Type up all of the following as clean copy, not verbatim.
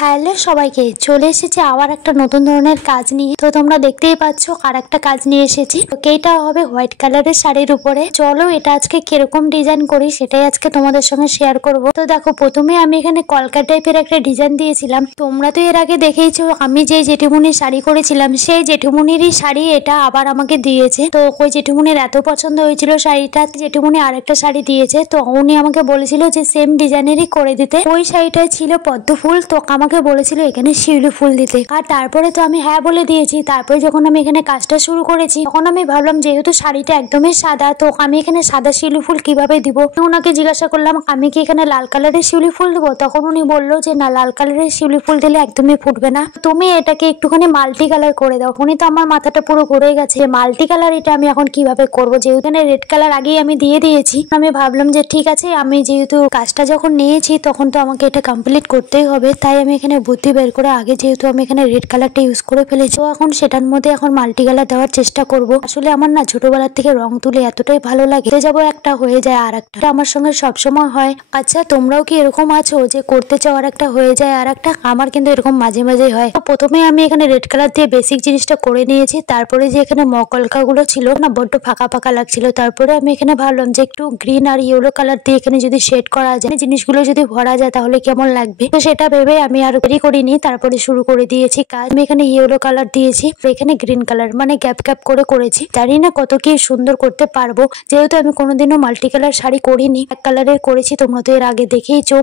Hello সবাইকে, চলে এসেছি আবার একটা নতুন ধরনের কাজ নিয়ে। তো তোমরা দেখতেই পাচ্ছ আর একটা কাজ নিয়ে এসেছি। এটা হবে হোয়াইট কালারের শাড়ির উপরে। চলো এটা আজকে কিরকম ডিজাইন করি সেটাই আজকে তোমাদের সঙ্গে শেয়ার করব। তো দেখো, প্রথমে আমি এখানে কলকা টাইপের একটা ডিজাইন দিয়েছিলাম। তোমরা তো এর আগে দেখেইছো আমি যে জেঠুমনির শাড়ি করেছিলাম, সেই জেঠুমনিরই শাড়ি এটা আবার আমাকে দিয়েছে। তো ওই জেঠুমনির এত পছন্দ হয়েছিল শাড়িটা, জেঠুমনি আরেকটা শাড়ি দিয়েছে। তো উনি আমাকে বলেছিল যে সেম ডিজাইনেরই করে দিতে। ওই শাড়িটা ছিল পদ্ম ফুল, তো আমাকে বলেছিল এখানে শিউলি ফুল দিতে। আর তারপরে তো আমি হ্যাঁ বলে দিয়েছি। তারপরে যখন আমি এখানে কাজটা শুরু করেছি, তখন আমি ভাবলাম যেহেতু শাড়িটা একদমই সাদা, তো আমি এখানে সাদা শিউলি ফুল কিভাবে দিব। ওনাকে জিজ্ঞাসা করলাম আমি কি এখানে লাল কালারের শিউলি ফুল দেবো। তখন উনি বললো যে না, লাল কালারের শিউলি ফুল দিলে একদমই ফুটবে না, তুমি এটাকে একটুখানি মাল্টি কালার করে দাও। উনি তো আমার মাথাটা পুরো ঘুরে গেছে, মাল্টি কালার এটা আমি এখন কিভাবে করবো, যেহেতু এখানে রেড কালার আগেই আমি দিয়ে দিয়েছি। আমি ভাবলাম যে ঠিক আছে, আমি যেহেতু কাজটা যখন নিয়েছি তখন তো আমাকে এটা কমপ্লিট করতেই হবে। তাই আমি এখানে বুদ্ধি বের করে আগে যেহেতু আমি এখানে রেড কালারটা ইউজ করে ফেলেছি, এখন সেটার মধ্যে এখন মাল্টি কালার দেওয়ার চেষ্টা করব। আসলে আমার না ছোটবেলার থেকে রং তুলে এতটাই ভালো লাগে, যাবো একটা হয়ে যায় আর একটা, আমার সঙ্গে সবসময় হয়। আচ্ছা, তোমরাও কি এরকম আছো যে করতে চাও আর একটা হয়ে যায় আর একটা? আমার কিন্তু এরকম মাঝে মাঝেই হয়। প্রথমে আমি এখানে রেড কালার দিয়ে বেসিক জিনিসটা করে নিয়েছি। তারপরে যে এখানে মকলকা গুলো ছিল না, বড্ড ফাঁকা ফাঁকা লাগছিল। তারপরে আমি এখানে ভাবলাম যে একটু গ্রিন আর ইয়েলো কালার দিয়ে এখানে যদি শেড করা যায়, জিনিসগুলো যদি ভরা যায় তাহলে কেমন লাগবে। তো সেটা ভেবে আমি আর দেরি করিনি, তারপরে শুরু করে দিয়েছি কাজ। আমি এখানে ইয়েলো কালার দিয়েছি, এখানে গ্রিন কালার, মানে গ্যাপ গ্যাপ করে করেছি। জানি না কত কি সুন্দর করতে পারবো, যেহেতু আমি কোনোদিনও মাল্টি কালার শাড়ি করিনি, এক কালারের করেছি। তোমরা তো এর আগে দেখেইছো।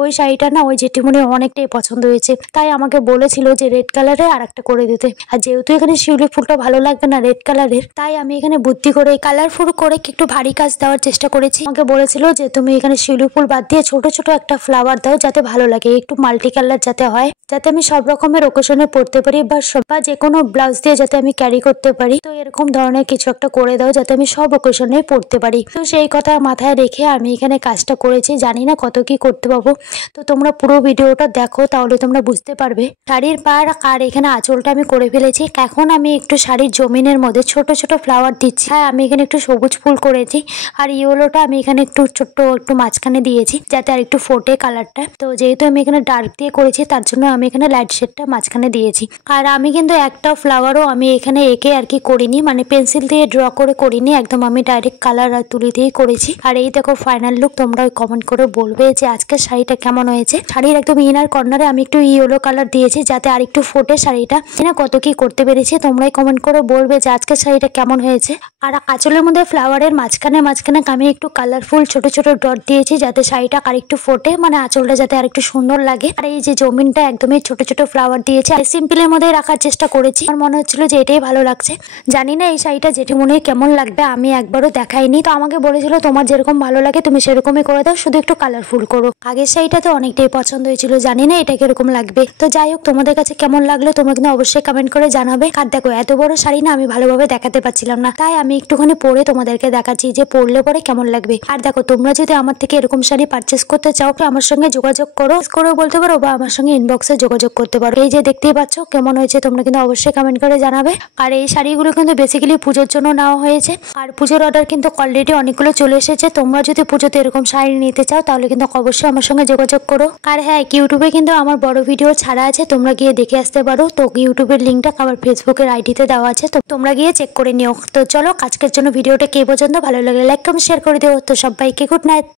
ওই শাড়িটা না ওই জেঠিমনি অনেকটাই পছন্দ হয়েছে, তাই আমাকে বলেছিল যে রেড কালারে আর একটা করে দিতে। আর যেহেতু এখানে শিউলি ফুলটা ভালো লাগবে না রেড কালারের, তাই আমি এখানে বুদ্ধি করে কালারফুল করে একটু ভারী কাজ দেওয়ার চেষ্টা করেছি। আমাকে বলেছিল যে তুমি এখানে শিউলি ফুল বাদ দিয়ে ছোট ছোট একটা ফ্লাওয়ার দাও, যাতে ভালো লাগে, একটু মাল্টি কালার যাতে হয়, যাতে আমি সব রকমের ওকেশনে পড়তে পারি বা যে কোনো ব্লাউজ দিয়ে যাতে আমি ক্যারি করতে পারি। তো এরকম ধরনের কিছু একটা করে দাও যাতে আমি সব ওকেশনে পড়তে পারি। তো সেই কথা মাথায় রেখে আমি এখানে কাজটা করেছি। জানি না কত কি করতে পারবো, তো তোমরা পুরো ভিডিওটা দেখো, তাহলে তোমরা বুঝতে পারবে। শাড়ির পাড় আর এখানে আঁচলটা আমি করে ফেলেছি। এখন আমি একটু শাড়ির জমিনের মধ্যে ছোট ছোট ফ্লাওয়ার দিচ্ছি। হ্যাঁ, আমি এখানে একটু সবুজ ফুল করেছি, আর ইয়েলোটা আমি এখানে একটু ছোট্ট একটু মাঝখানে দিয়েছি যাতে আর একটু ফোটে কালারটা। তো যেহেতু আমি এখানে ডার্ক দিয়ে করেছি, তার জন্য আমি এখানে লাইট শেডটা মাঝখানে দিয়েছি। আর আমি কিন্তু একটা ফ্লাওয়ারও আমি এখানে এঁকে আর কি করিনি, মানে পেন্সিল দিয়ে ড্র করে করিনি, একদম আমি ডাইরেক্ট কালার আর তুলি দিয়েই করেছি। আর এই দেখো ফাইনাল লুক। তোমরা কমেন্ট করে বলবে যে আজকের শাড়িটা কেমন হয়েছে। শাড়ির একদম ইনার কর্নারে আমি একটু ইয়েলো কালার দিয়েছি যাতে আর একটু ফোটে শাড়িটা। না কত কি করতে পেরেছি, তোমরাই কমেন্ট করে বলবে যে আজকের শাড়িটা কেমন হয়েছে। আর আঁচলের মধ্যে ফ্লাওয়ারের মাঝখানে মাঝখানে আমি একটু কালারফুল ছোট ছোট ডট দিয়েছি যাতে শাড়িটা আর একটু ফোটে, মানে আঁচলটা যাতে আর একটু সুন্দর লাগে। আর এই যে জমিনটা একদমই ছোট ছোট ফ্লাওয়ার দিয়েছি, আর সিম্পলের মধ্যে রাখার চেষ্টা করেছি। আমার মনে হচ্ছিল যে এটাই ভালো লাগছে। জানি না এই শাড়িটা জেঠিমনির কেমন লাগবে, আমি একবারও দেখাইনি। তো আমাকে বলেছিল তোমার যেরকম ভালো লাগে তুমি সেরকমই করে দাও, শুধু একটু কালারফুল করো। আগের শাড়িটা তো অনেকটাই পছন্দ হয়েছিল, জানি না এটা কিরকম লাগবে। তো যাই হোক, তোমাদের কাছে কেমন লাগলো তোমরা কিন্তু অবশ্যই কমেন্ট করে জানাবে। আর দেখো, এত বড় শাড়ি না আমি ভালোভাবে দেখাতে পারছিলাম না, তাই আমি একটুখানি পরে তোমাদেরকে দেখাচ্ছি যে পরলে পরে কেমন লাগবে। আর দেখো, তোমরা যদি আমার থেকে এরকম শাড়ি পারচেস করতে চাও, আমার সঙ্গে যোগাযোগ করো বলতে পারো, বা আমার সঙ্গে ইনবক্সে যোগাযোগ করতে পারো। এই যে দেখতেই পাচ্ছ কেমন হয়েছে, তোমরা কিন্তু অবশ্যই কমেন্ট করে জানাবে। আর এই শাড়িগুলো কিন্তু বেসিক্যালি পুজোর জন্য নেওয়া হয়েছে, আর পুজোর অর্ডার কিন্তু অলরেডি অনেকগুলো চলে এসেছে। তোমরা যদি পুজোতে এরকম শাড়ি নিতে চাও তাহলে কিন্তু অবশ্যই আমার সঙ্গে যোগাযোগ করো। আর হ্যাঁ, ইউটিউবে কিন্তু আমার বড় ভিডিও ছাড়া আছে, তোমরা গিয়ে দেখে আসতে পারো। তো ইউটিউবের লিঙ্কটা আমার ফেসবুকের আইডিতে দেওয়া আছে, তো তোমরা গিয়ে চেক করে নিও। তো চলো, আজকের জন্য ভিডিওটা কে পর্যন্ত ভালো লাগলে লাইক কমেন্ট শেয়ার করে দিও। তো সবাইকে গুড নাইট।